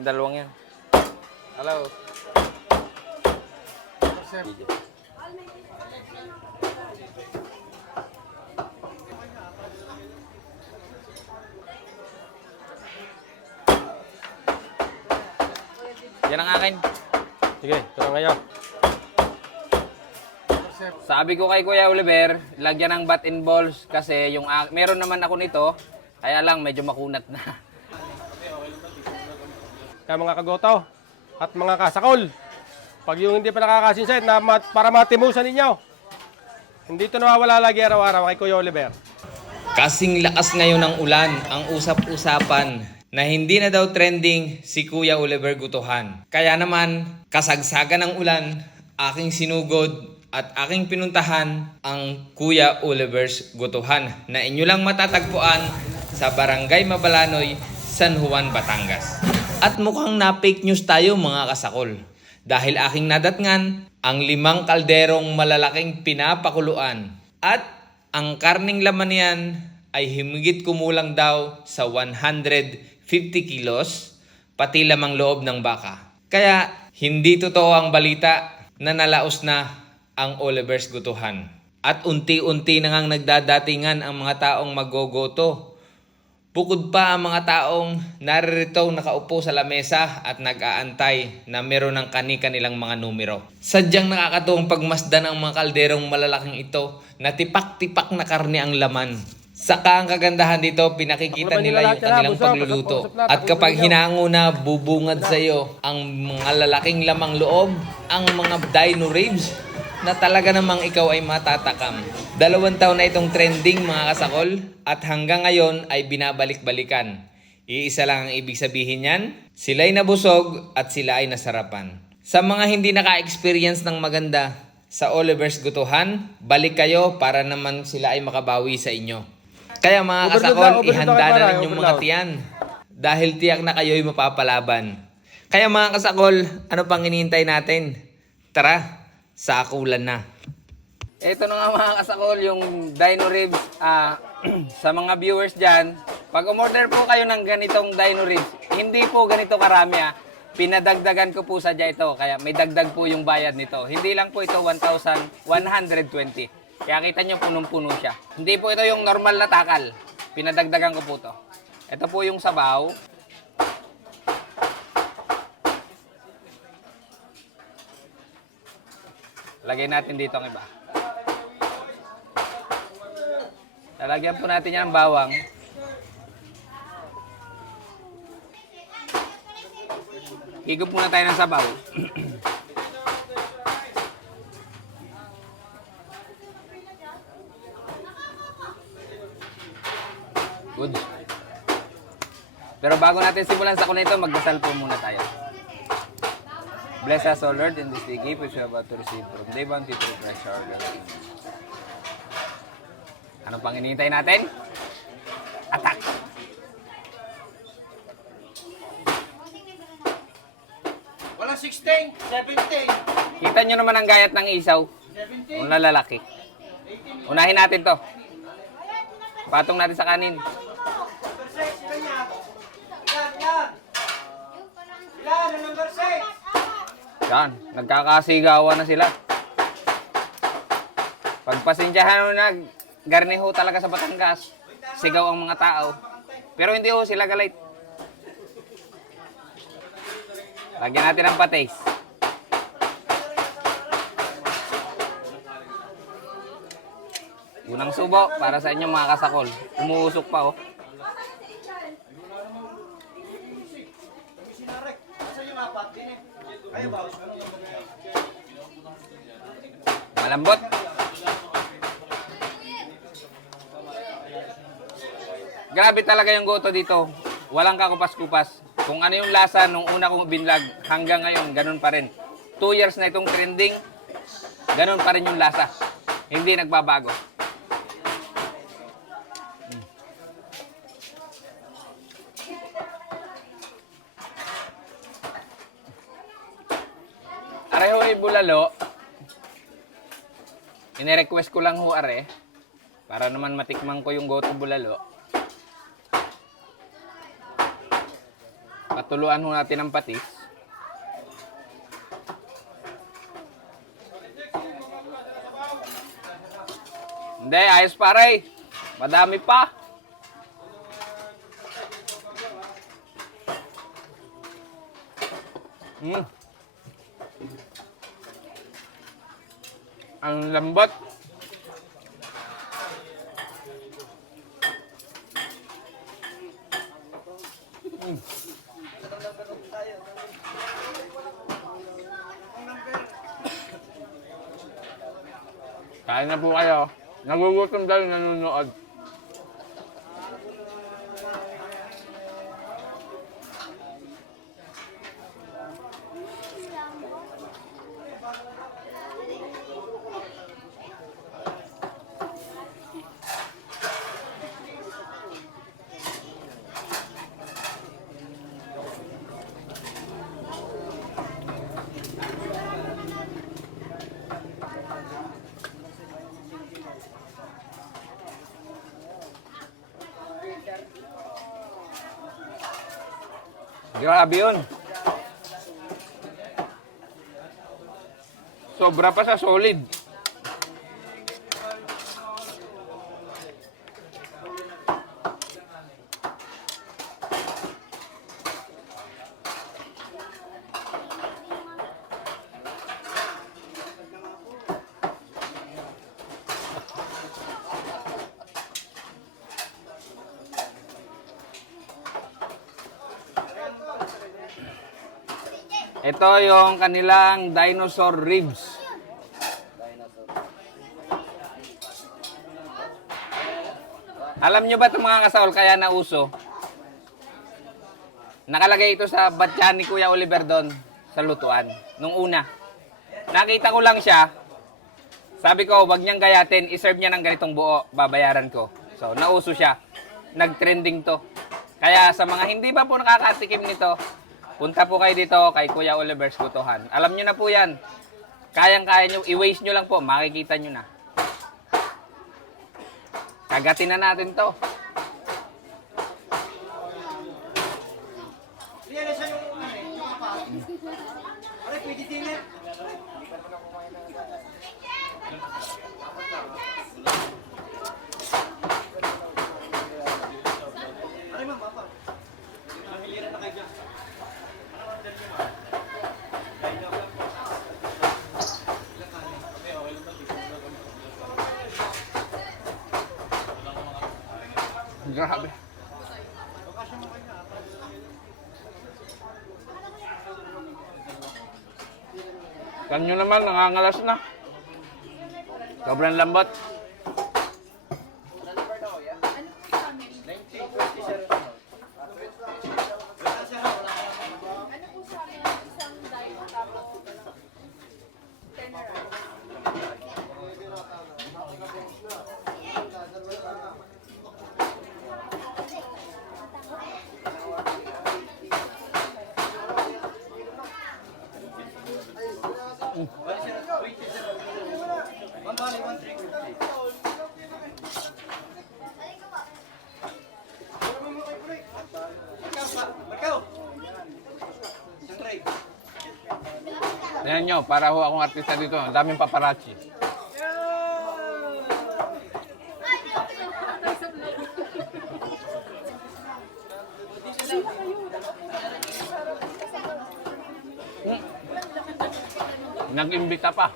Yung dalawang yan. Hello. Sir. Yan ang akin. Sige, ito na ngayon. Sabi ko kay Kuya Oliver, lagyan ng bat and balls kasi yung meron naman ako nito, kaya lang medyo makunat na. Kaya mga kagoto at mga kasakol, pag yung hindi pa nakakasinset na para matimusan ninyo, hindi ito nawawala lagi araw-araw kay Kuya Oliver. Kasing lakas ngayon ng ulan, ang usap-usapan na hindi na daw trending si Kuya Oliver Gutuhan. Kaya naman, kasagsagan ng ulan, aking sinugod at aking pinuntahan ang Kuya Oliver's Gutuhan na inyo lang matatagpuan sa Barangay Mabalanoy, San Juan, Batangas. At mukhang na-fake news tayo mga kasakol. Dahil aking nadatngan ang 5 kalderong malalaking pinapakuluan. At ang karning laman niyan ay himigit kumulang daw sa 150 kilos, pati lamang loob ng baka. Kaya hindi totoo ang balita na nalaos na ang Oliver's Gutuhan. At unti-unti na ngang nagdadatingan ang mga taong magogoto. Bukod pa ang mga taong naririto nakaupo sa lamesa at nag-aantay na meron ng kani-kanilang mga numero. Sadyang nakakatuwang pagmasdan ang mga kalderong malalaking ito na tipak-tipak na karne ang laman. Saka ang kagandahan dito, pinakikita nila yung kanilang pagluluto. At kapag hinango na, bubungad sa iyo ang mga lalaking lamang loob, ang mga dino ribs, na talaga namang ikaw ay matatakam. 2 taon na itong trending mga kasakol at hanggang ngayon ay binabalik-balikan. Iisa lang ang ibig sabihin niyan, sila'y nabusog at sila ay nasarapan. Sa mga hindi naka-experience ng maganda sa Oliver's Gutuhan, balik kayo para naman sila ay makabawi sa inyo. Kaya mga kasakol, ihanda na rin yung mga tiyan dahil tiyak na kayo ay mapapalaban. Kaya mga kasakol, ano pang hinihintay natin? Tara! Sa akulan na. Ito na nga mga kasakol, yung dino ribs. Sa mga viewers dyan, pag umorder po kayo ng ganitong dino ribs, hindi po ganito karami Pinadagdagan ko po sadya ito, kaya may dagdag po yung bayad nito. Hindi lang po ito 1,120. Kaya kita nyo punong-puno siya. Hindi po ito yung normal na takal. Pinadagdagan ko po to. Ito po yung sabaw. Lagay natin dito ang iba. Lalagyan po natin yan ng bawang. Higop muna tayo ng sabaw. Good. Pero bago natin simulan sa kunito, magdasal po muna tayo. Bless us, O Lord, in this day gift which we are about to receive from day bounty through Christ our Lord. Ano pang hinihintay natin? Attack! Wala 16, 17. Kita nyo naman ang gayat ng isaw. Kung lalaki. Unahin natin to. Patong natin sa kanin. Number 6, kanya. Yan. Yan, ang number 6. Yan, nagkakasigawan na sila. Pagpasensyahan mo na, garniho talaga sa Batangas. Sigaw ang mga tao. Pero hindi ho sila galit. Lagyan natin ng patis. Unang subo para sa inyo mga kasakol. Umuusok pa oh. Malambot. Grabe talaga yung goto dito. Walang kakupas-kupas. Kung ano yung lasa nung una kong binlog, hanggang ngayon, ganun pa rin. 2 years na itong trending, ganun pa rin yung lasa. Hindi nagbabago. Areho ay bulalo. Ine-request ko lang ho are. Para naman matikman ko yung goto bulalo. Patuluan ho natin ng patis. Hindi, ayos pare. Madami pa. Ang lambot. Kain na po kayo. Nagugutom dahil nanonood. Grabe yun. Sobra pa sa solid. Ito yung kanilang dinosaur ribs. Alam nyo ba itong mga kasaol kaya nauso? Nakalagay ito sa batyan ni Kuya Oliver doon sa lutuan. Nung una. Nakita ko lang siya. Sabi ko, wag niyang gayatin. I-serve niya ng ganitong buo. Babayaran ko. So, nauso siya. Nag-trending to. Kaya sa mga hindi pa po nakakatikim nito, punta po kayo dito kay Kuya Oliver's Gutuhan. Alam nyo na po yan. Kayang-kaya nyo. I-waste nyo lang po. Makikita nyo na. Kagatin na natin to. Yan, isa yung kapal. Aray, pwede din yan. Aray, ma'am, apa? Nakiliran na kayo dyan. Grabe. Kanyo naman, nangangalas na. Sobrang lambot. Mambali, 1,350. Markaw! Straight. Tingnan nyo, para ho akong artista dito. Ang daming paparazzi. Nag-imbita pa.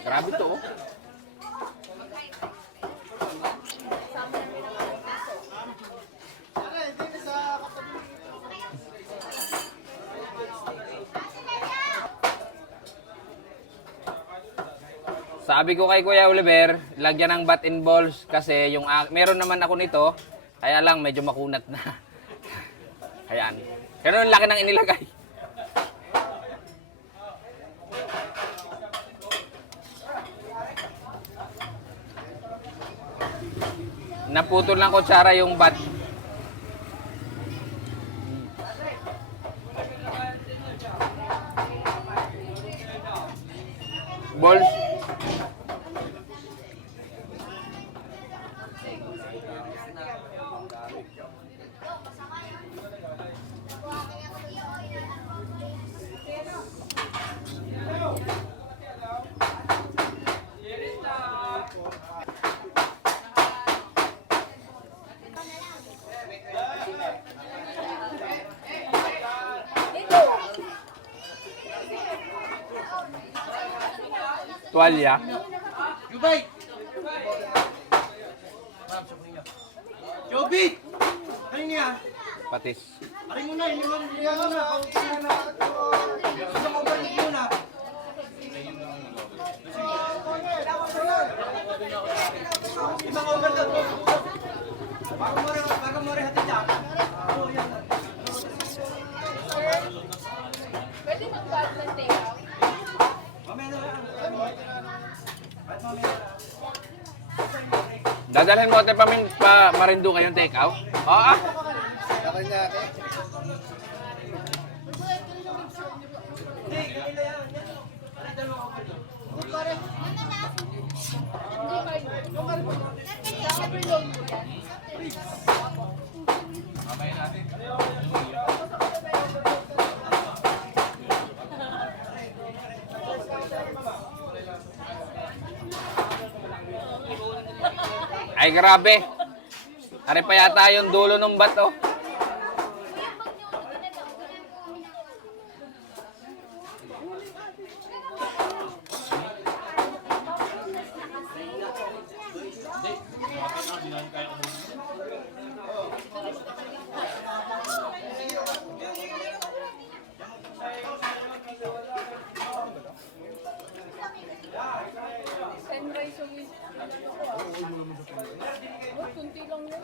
Grabe to. Oh. Sabi ko kay Kuya Oliver, lagyan ng bat and balls kasi yung meron naman ako nito, kaya lang medyo makunat na. Ayan. Ganun laki ng inilagay. Naputol ng kutsara yung bat. Balls. tuwalya. Joby! Ano niya? Patis. Ari mo na, hindi mo na. Gusto mo balik muna. Ibang overload mo. Bago mo rin hatid siya. Pwede mag-bag ng take-out? Mamaya na lang. Dadalhin mo ate pa Marinduque yung take out? Oo ah. Ay grabe. Ari pa yata yung dulo ng bato. Sunrise yung kunti lang yun.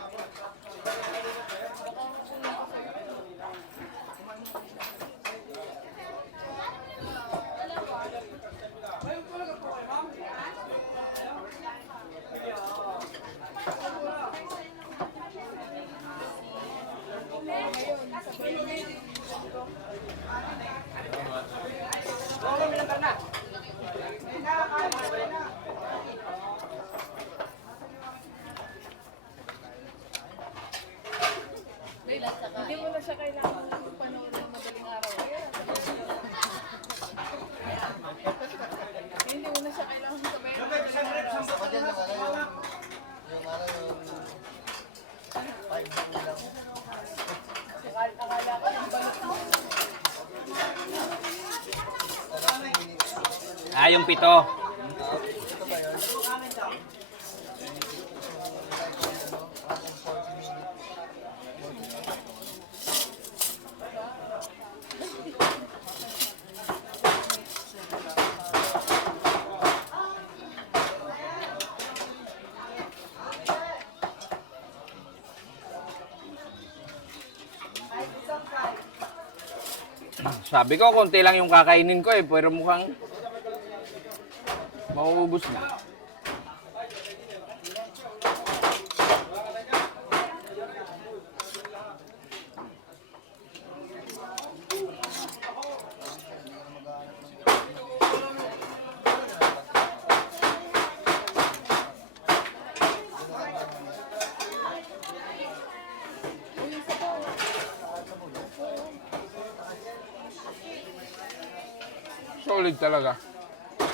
Hindi mo na siya kailangan panoorin ng madaling araw. Hindi mo na siya kailangan sabayin ng madaling araw. Akala ko yung balot mo. Ah, yung pito. Sabi ko, konti lang yung kakainin ko eh, pero mukhang mauubos na. Solid talaga.